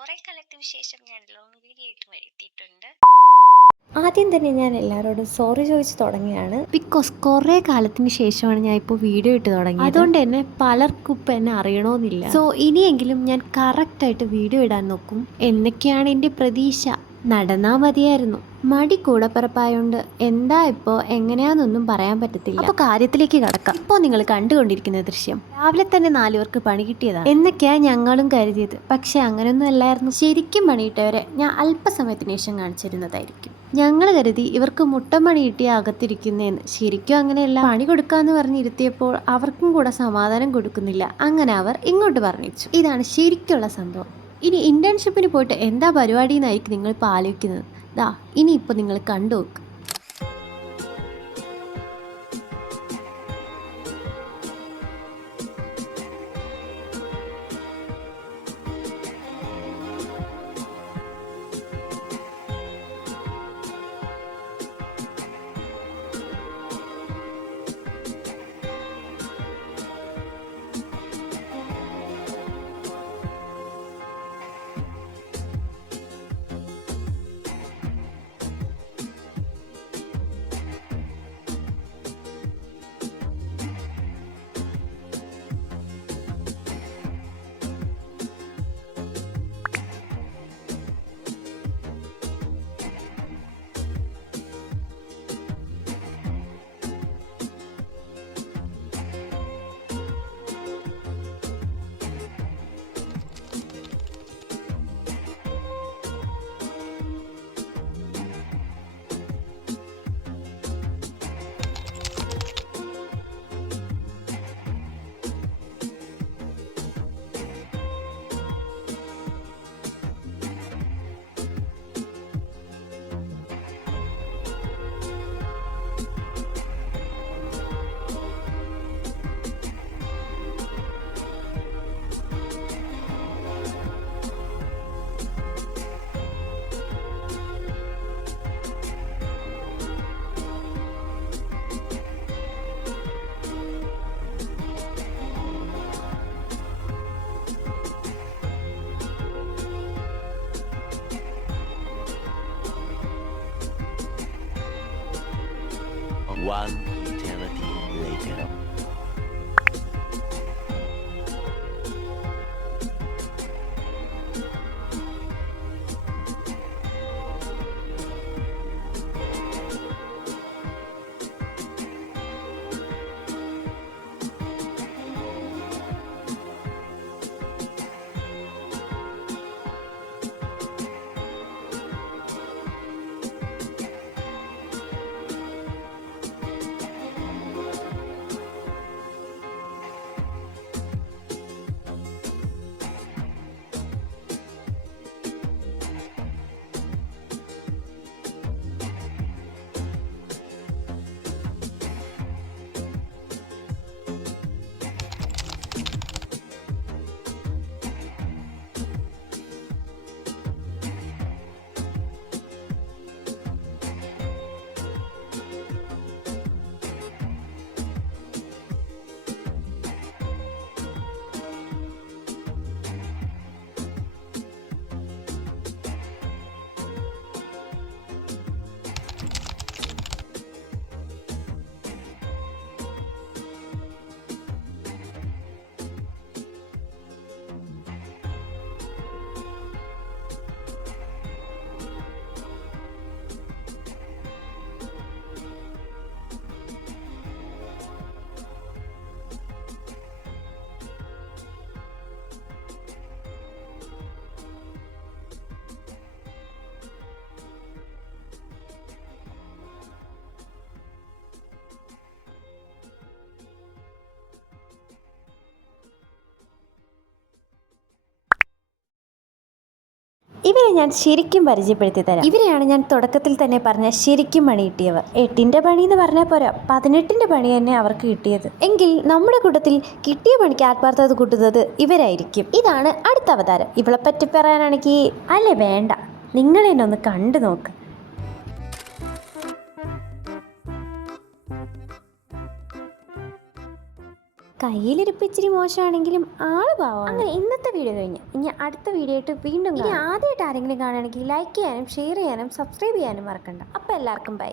കുറെ കാലത്തിന് ശേഷം ഞാൻ ലോങ് വീഡിയോ ആയിട്ട് എത്തിയിട്ടുണ്ട്. ആദ്യം തന്നെ ഞാൻ എല്ലാവരോടും സോറി ചോദിച്ച് തുടങ്ങിയാണ്. ബിക്കോസ് കുറേ കാലത്തിന് ശേഷമാണ് ഞാൻ ഇപ്പോൾ വീഡിയോ ഇട്ട് തുടങ്ങിയത്. അതുകൊണ്ട് തന്നെ പലർക്കും ഇപ്പം എന്നെ അറിയണമെന്നില്ല. സോ ഇനിയെങ്കിലും ഞാൻ കറക്റ്റായിട്ട് വീഡിയോ ഇടാൻ നോക്കും. എന്നൊക്കെയാണ് എൻ്റെ പ്രതീക്ഷ. നടന്നാൽ മതിയായിരുന്നു. മടി കൂടപ്പിറപ്പായോണ്ട് എന്താ ഇപ്പോൾ എങ്ങനെയാണെന്നൊന്നും പറയാൻ പറ്റത്തില്ല. അപ്പോൾ കാര്യത്തിലേക്ക് കടക്കാം. ഇപ്പോൾ നിങ്ങൾ കണ്ടുകൊണ്ടിരിക്കുന്ന ദൃശ്യം രാവിലെ തന്നെ 4 പേർക്ക് പണി കിട്ടിയതാണ് എന്നൊക്കെയാണ് ഞങ്ങളും കരുതിയത്. പക്ഷെ അങ്ങനെയൊന്നും അല്ലായിരുന്നു. ശരിക്കും പണിയിട്ടവരെ ഞാൻ അല്പസമയത്തിന് ശേഷം കാണിച്ചിരുന്നതായിരിക്കും. ഞങ്ങൾ കരുതി ഇവർക്ക് മുട്ടം പണി കിട്ടിയ അകത്തിരിക്കുന്നതെന്ന്. ശരിക്കും അങ്ങനെയല്ല. പണി കൊടുക്കാന്ന് പറഞ്ഞിരുത്തിയപ്പോൾ അവർക്കും കൂടെ സമാധാനം കൊടുക്കുന്നില്ല. അങ്ങനെ അവർ ഇങ്ങോട്ട് പറഞ്ഞിച്ചു. ഇതാണ് ശരിക്കുള്ള സംഭവം. ഇനി ഇന്റേൺഷിപ്പിന് പോയിട്ട് എന്താ പരിപാടി എന്നായിരിക്കും നിങ്ങളിപ്പോൾ ആലോചിക്കുന്നത്. ഇനിയിപ്പോൾ നിങ്ങൾ കണ്ടു നോക്ക്. One eternity later. ഇവരെ ഞാൻ ശരിക്കും പരിചയപ്പെടുത്തി തരാം. ഇവരെയാണ് ഞാൻ തുടക്കത്തിൽ തന്നെ പറഞ്ഞ ശരിക്കും പണി കിട്ടിയവർ. 8ന്റെ പണി എന്ന് പറഞ്ഞാൽ പോരാ, 18ന്റെ പണി തന്നെ അവർക്ക് കിട്ടിയത്. എങ്കിൽ നമ്മുടെ കൂട്ടത്തിൽ കിട്ടിയ പണിക്ക് ആത്മാർത്ഥത കൂട്ടുന്നത് ഇവരായിരിക്കും. ഇതാണ് അടുത്ത അവതാരം. ഇവളെ പറ്റി പറയാനാണെങ്കിൽ അല്ലേ വേണ്ട, നിങ്ങളെന്നെ ഒന്ന് കണ്ടു നോക്ക്. കയ്യിലിരിപ്പ് ഇച്ചിരി മോശമാണെങ്കിലും ആള് പാവം. അങ്ങനെ ഇന്നത്തെ വീഡിയോ കഴിഞ്ഞു. ഇനി അടുത്ത വീഡിയോ ആയിട്ട് വീണ്ടും. ഇനി ആദ്യമായിട്ട് ആരെങ്കിലും കാണുകയാണെങ്കിൽ ലൈക്ക് ചെയ്യാനും ഷെയർ ചെയ്യാനും സബ്സ്ക്രൈബ് ചെയ്യാനും മറക്കണ്ട. അപ്പോൾ എല്ലാവർക്കും ബൈ.